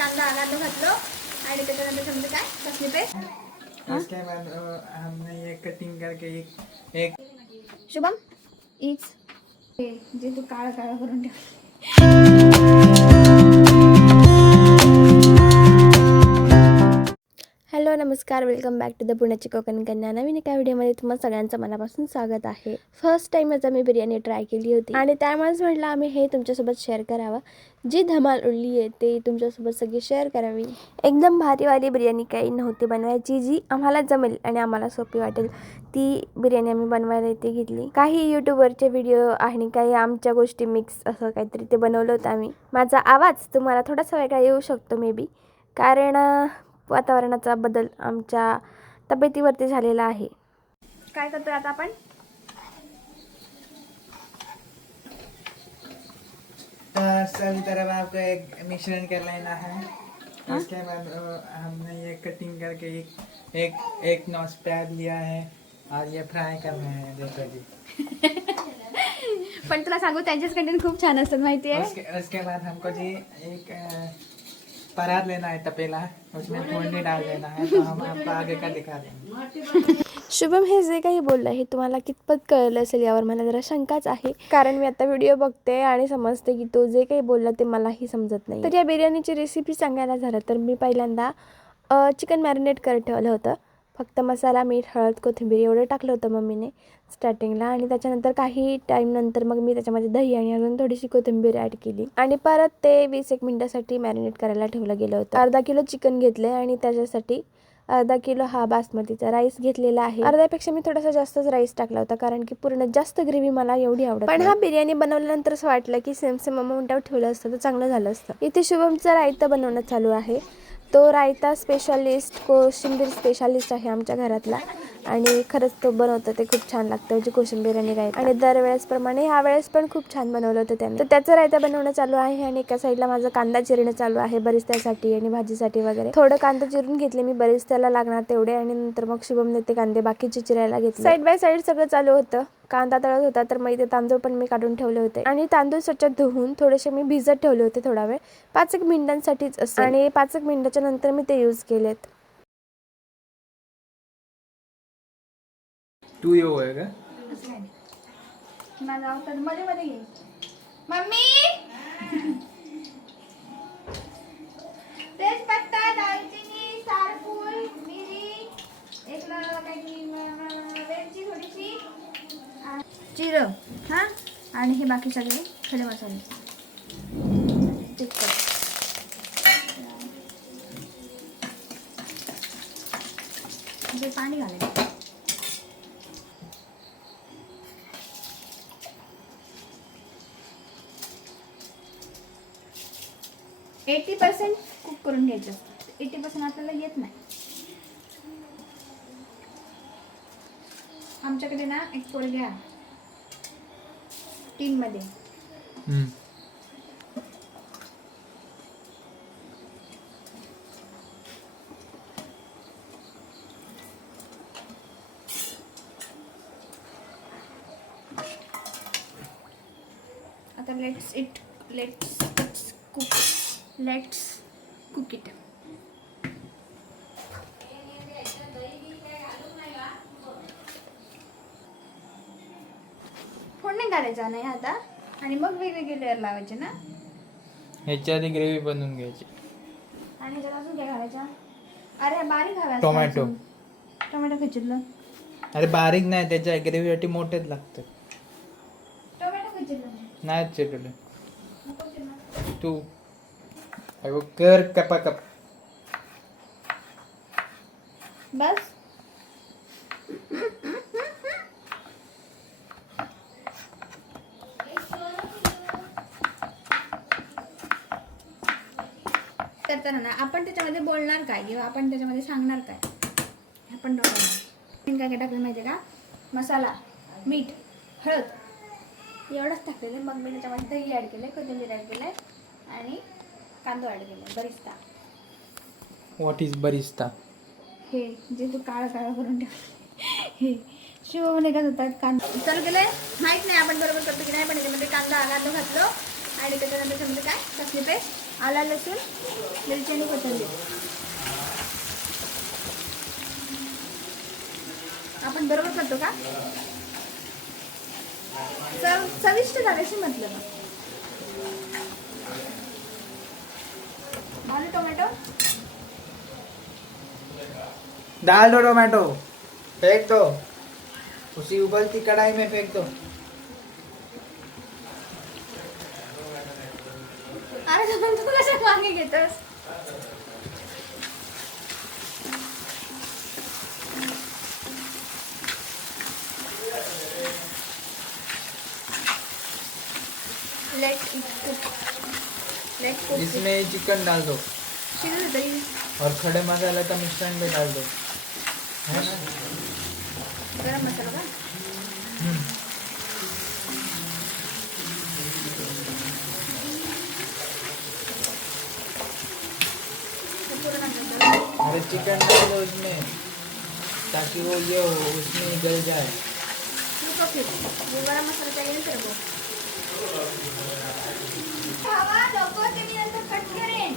कांदा घातलो आणि त्याच्यानंतर त्याच्यामध्ये काय चटणी पेस्ट. उसके बाद हमने ये कटिंग करके एक शुभम इट्स जे तू काळा करून ठेव. हॅलो नमस्कार, वेलकम बॅक टू द पुण्याची कोकण कन्या. नवीन एका व्हिडिओमध्ये तुम्हाला सगळ्यांचं मनापासून स्वागत आहे. फर्स्ट टाइमच आम्ही बिर्याणी ट्राय केली होती आणि त्यामुळेच म्हटलं आम्ही हे तुमच्यासोबत शेअर करावं. जी धमाल उडली आहे ते तुमच्यासोबत सगळी शेअर करावी. एकदम भारीवाली बिर्याणी काही नव्हती बनवायची, जी आम्हाला जमेल आणि आम्हाला सोपी वाटेल ती बिर्याणी आम्ही बनवायला इथे घेतली. काही यूट्यूबवरचे व्हिडिओ आणि काही आमच्या गोष्टी मिक्स असं काहीतरी ते बनवलं होतं आम्ही. माझा आवाज तुम्हाला थोडासा वेगळा येऊ शकतो मे बी, कारण वातावरणाचा बदल आमच्या तब्येतीवरती झालेला आहे. काय करतोय आता आपण? सभी तरफ आपको एक मिश्रण कर लेना है. उसके बाद हमने ये कटिंग करके एक नॉस प्याज लिया है और ये फ्राई करना है. देखो जी. पण तुला सांगू त्यांचेच कंटेंट खूप छान असतात माहिती आहे. उसके बाद हमको जी एक परात लेना है तपेला, उसमें फोड़नी डाल देना है. तो हम आपको आगे का दिखा देंगे. शुभम हे जे काही बोललं हे तुम्हाला कितपत कळलं असेल यावर मला जरा शंकाच आहे, कारण मी आता व्हिडिओ बघते आणि समजते की तो जे काही बोलला ते मलाही समजत नाही. तर या बिर्याणीची रेसिपी सांगायला झालं तर मी पहिल्यांदा चिकन मॅरिनेट करत ठेवलं होतं. फक्त मसाला, मीठ, हळद, कोथिंबीर एवढं टाकलं होतं मम्मीने स्टार्टिंगला, आणि त्याच्यानंतर काही टाईम नंतर मग मी त्याच्यामध्ये दही आणि अजून थोडीशी कोथिंबीर ॲड केली आणि परत ते 20-1 मिनिटासाठी मॅरिनेट करायला ठेवलं गेलं होतं. अर्धा किलो चिकन घेतले आणि त्याच्यासाठी अर्धा किलो हा बासमतीचा राईस घेतलेला आहे. अर्ध्यापेक्षा मी थोडासा जास्तच राईस टाकला होता, कारण की पूर्ण जास्त ग्रेव्ही मला एवढी आवडत पण हा बिर्याणी बनवल्यानंतर असं वाटलं की सेम अमाऊंटवर ठेवलं असतं तर चांगलं झालं असतं. इथे शुभमचा रायता बनवणं चालू आहे. तो रायता स्पेशालिस्ट, कोशिंबीर स्पेशालिस्ट आहे आमच्या घरातला, आणि खरंच तो बनवतो ते खूप छान लागतं म्हणजे कोशिंबीर आणि रायता. आणि दरवेळेसप्रमाणे ह्या वेळेस पण खूप छान बनवलं होतं त्याने. तर त्याचं रायता बनवणं चालू आहे आणि एका साईडला माझं कांदा चिरणं चालू आहे बरिस्त्यासाठी आणि भाजीसाठी वगैरे. थोडं कांदा चिरून घेतले मी बरिस्त्याला लागणार तेवढे, आणि नंतर मग शुभमने ते कांदे बाकीचे चिरायला घेतले. साईड बाय साईड सगळं चालू होतं. कांदा तळत होता तर मग इथे तांदूळ पण मी काढून ठेवले होते आणि तांदूळ स्वच्छ धुवून थोडेसे मी भिजत ठेवले होते थोडा वेळ, 5-1 मिनिटांसाठीच असं, आणि 5-1 मिनिटाच्या नंतर मी ते यूज केलेत. तू येऊ आहे का? माझा आवडता मध्ये घे मम्मी. तेजपत्ता, दालचिनी, सारफूल, मिरी, एक काही वेलची थोडीशी, जिरं, हा, आणि हे बाकी सगळे खडे मसाले. पाणी घालायचं. 80% कुक करून घ्यायचं. 80% आपल्याला येत नाही. आमच्याकडे ना एक पोळ घ्या टीन मध्ये. आता लेट्स कुक इट. फोडणी घालायचा नाही आता, आणि मग वेगवेगळे लेअर लावायचे ना. ह्याच्या आधी ग्रेव्ही बनवून घ्यायची. आणि ह्याच्यात अजून काय घालायचं? अरे बारीक घालायचं. टोमॅटो खिचलं. अरे बारीक नाही, त्याच्या ग्रेव्हीसाठी मोठेच लागतं. टोमॅटो खिचलं नाही चिरले तू कर कप बस. तर ना आपण त्याच्यामध्ये बोलणार काय किंवा आपण त्याच्यामध्ये सांगणार काय, आपण काय काय टाकलं माहिती आहे का? मसाला, मीठ, हळद एवढंच टाकलेलं. मग मी त्याच्यामध्ये दही ॲड केलं, कोथिंबीर ॲड केलं आणि कांदा ॲड केला. बरिस्ता. What is Barista? हे जे तू काळा करून ठेव. हे शिवमध्ये कसं होतात कांदा चालू केलंय माहीत नाही आपण बरोबर करतो की नाही, पण त्याच्यामध्ये कांदा घातलो आणि त्याच्यानंतर त्याच्यामध्ये काय चटणी पेस्ट आला लसूण मिरची आणि कोथिंबीर. आपण बरोबर करतो का? चविष्ट झाल्याशी म्हटलं ना. आलू टोमॅटो डाल दो टोमेटो, फेंक दो, उसी उबलती कढ़ाई में फेंक दो. अरे तू कशा मागे घेतोस? Late cook. इसमें चिकन डाल दो शिजू दे तरी. और खड़े मसाला का मिश्रण भी डाल दो, है ना? गरम मसाला का? अरे चिकन डाल दो उसमें, ताकि वो ये हो उसमें जल जाए. फिर वो गरम मसाला चाहिए ना तेरे को. कट करेन.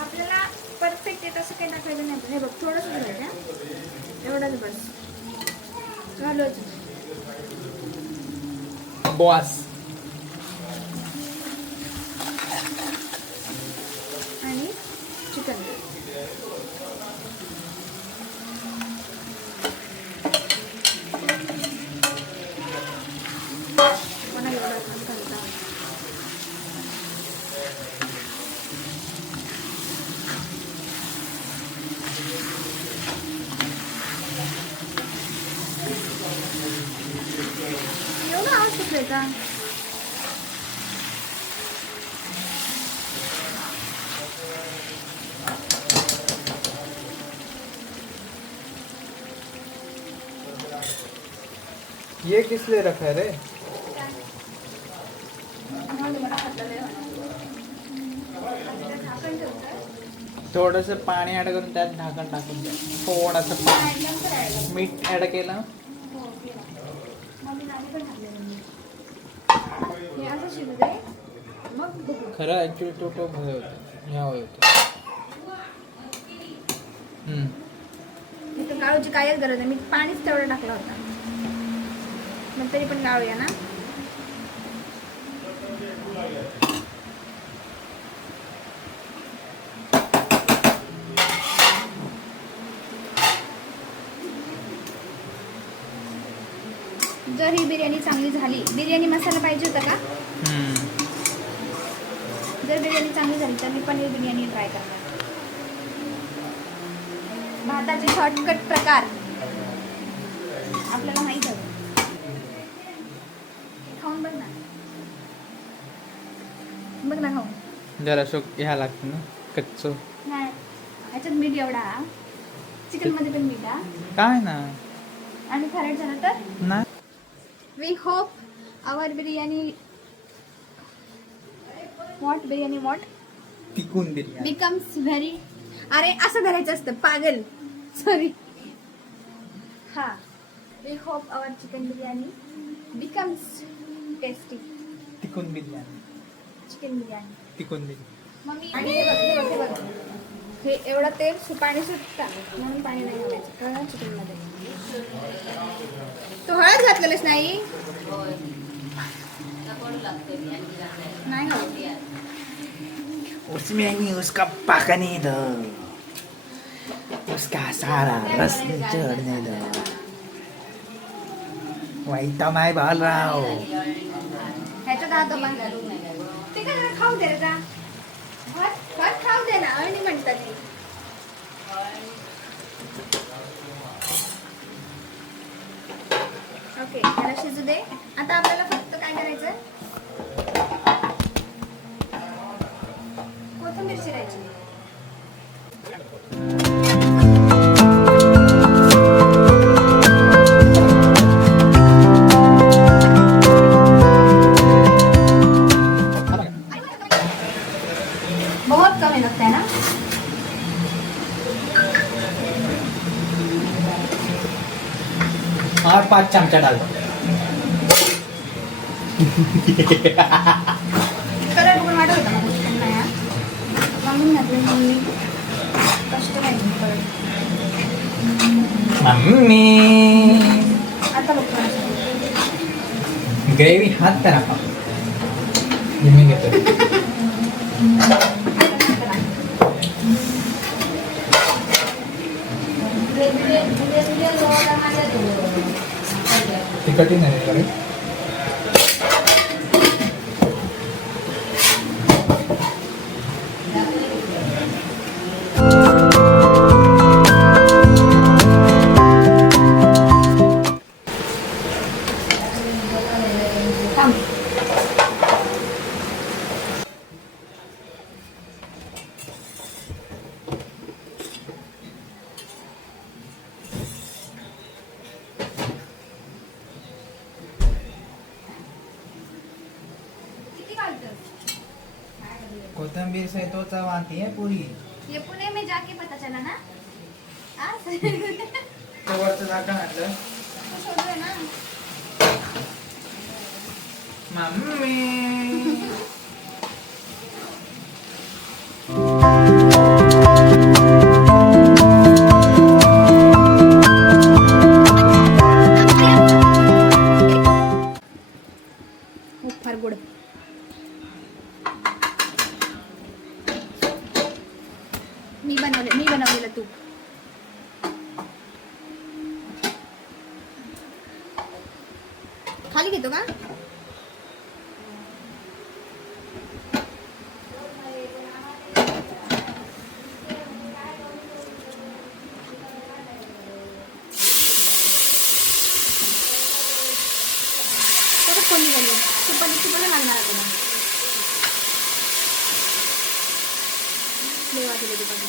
आपल्याला परफेक्ट येत असं काही टाकायचं नाही. हे बघ थोडंसं घालायचं, एवढंच बस घालूच. बॉस. आणि चिकन. कोणा एवढा घालता. एवढा आवाज सुटायचा. ये किस लिए रखा है रे? थोडंसं पाणी ऍड करून त्यात झाकण टाकून द्या. थोडंसं पाणी, मीठ ऍड केलं. हे असं शिजू दे, मग बघू. खरं ऍक्च्युली तो भय होतं, ह्या होय होतं. इथं गाळूची काहीच गरज नाही. मी पाणीच तेवढं टाकलं होता, मग तरी पण गाळूया ना. जर ही बिर्याणी चांगली झाली, बिर्याणी मसाला पाहिजे होता का? जर बिर्याणी चांगली झाली तर मी पनीर बिर्याणी ट्राय करणार. भाताचे शॉर्टकट प्रकार आपल्याला माहीत हवं. खाऊन बघ ना, बघ ना खाऊन. जरा शोक ह्या लागतं ना कच्चं. नाही ह्याच्यात मीठ एवढा, चिकन मध्ये पण मीठ हा. काय ना आणि खारट झालं तर ना. We hope our biryani what तिकून बिर्याणी बिकम्स व्हेरी. अरे असं धरायचं असतं पागल, सॉरी. हा, we hope our chicken biryani becomes tasty. तिकून बिर्याणी, चिकन बिर्याणी. तिकून बिर्याणी. मम्मी आणि हे बघ हे एवढं तेल पाणी सुटतं म्हणून पाणी नाही घालायचं कळलं चिकनमध्ये. तो हळद घातलेलंच नाही. नाही घालत. उसमें ही उसका पकने दो, उसका सारा रस निचोड़ने दो. वही तो मैं बोल रहा हूँ. ह्याच्यात हात पण ते काय खाऊ दे रे. भात खाऊ दे ना, अळणी म्हणतात ती. ओके, त्याला शिजू दे. आता आपल्याला फक्त काय करायचं, कोथिंबीर चिरायची. बहुत कमी लगता है ना. और 5 चमचा डाल दो. कलर पण वाटत होता मला. सांगून घातलं मम्मी कष्ट नाही करत. मम्मी आता बघ ग्रेव्ही हात करा मी घेतो. तिखट नाही रे. कोथंबीर से तो चव आती है पूरी. ये पुणे में जाके पता चला ना. आज तो वरचं झाकण आणलं. तो शोधतोय ना. मम्मी हो फार गोड. मी बनवलेलं तूप. खाली घेतो का? परत कोणी झाली तुपाला लागणार आता मग. लय वाजले तुपाची.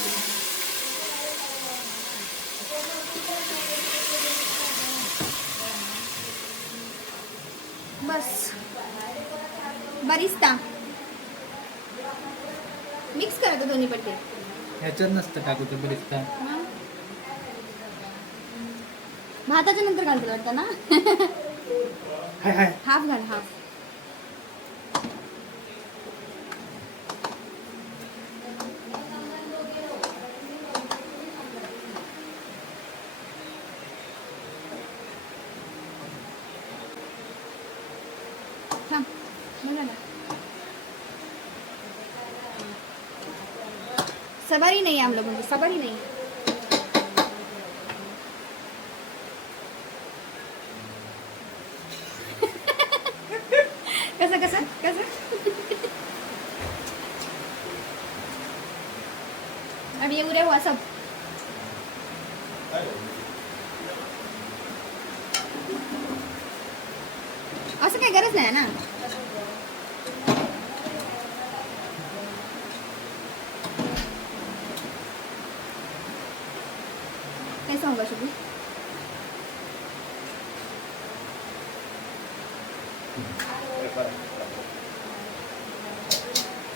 बस बरिस्ता मिक्स करायचं दोन्ही पट्टे. ह्याच्यात नसतं टाकू ते बरिस्ता. भाताच्या नंतर घालते वाटतं ना. हाय हाय. हाफ घाल हाफ. थांब बघा ना. सवारी नहीं है हम लोगों की. सवारी नहीं. कसं कसं कसं अब ये उरे हुआ सब. असं काही गरज नाही ना. कैसा होगा शुभी?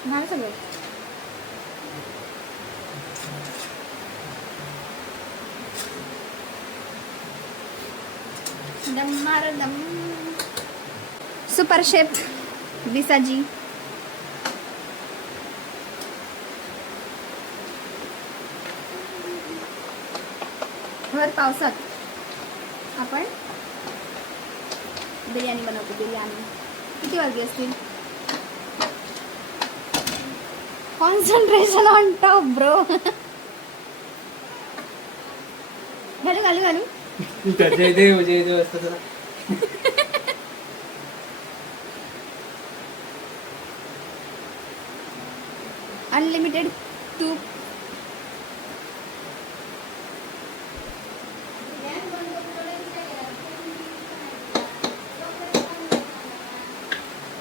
झालं सगळं. दम मार दम. सुपर शेफ विसाजी. भर पावसात आपण बिर्याणी बनवतो. बिर्याणी किती वाजले असतील? Concentration on top bro. घालू घालू घालू. जय देव असतं तसं. अनलिमिटेड तूप.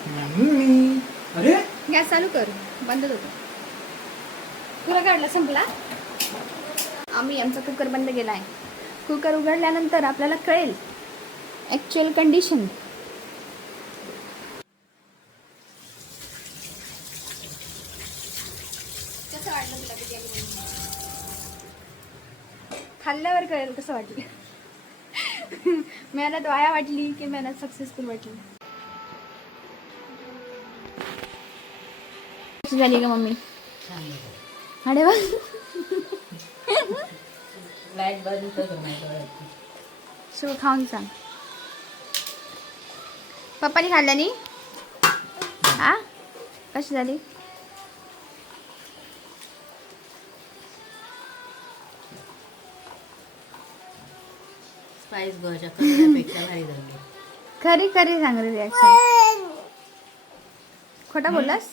मम्मी अरे गॅस चालू कर. बंदच होतो. तुला काढला संपला. आम्ही आमचा कुकर बंद केला आहे. कुकर उघडल्यानंतर आपल्याला कळेल ॲक्च्युअल कंडिशन. कसं वाटलं तुला बिर्याणी बनवून? खाल्ल्यावर कळेल कसं वाटलं. मेहनत वाया वाटली की मेहनत सक्सेसफुल वाटली. कशी झाली का मम्मी? अरे वा लाईट बंद कर नाही सगळं खाऊन सांग पप्पानी खाल्ल्यानी हा कशी झाली स्पाइस गोळ्याच्या करण्यापेक्षा भारी झाली. खरी खरी सांग रे रिॲक्शन खोटा बोललास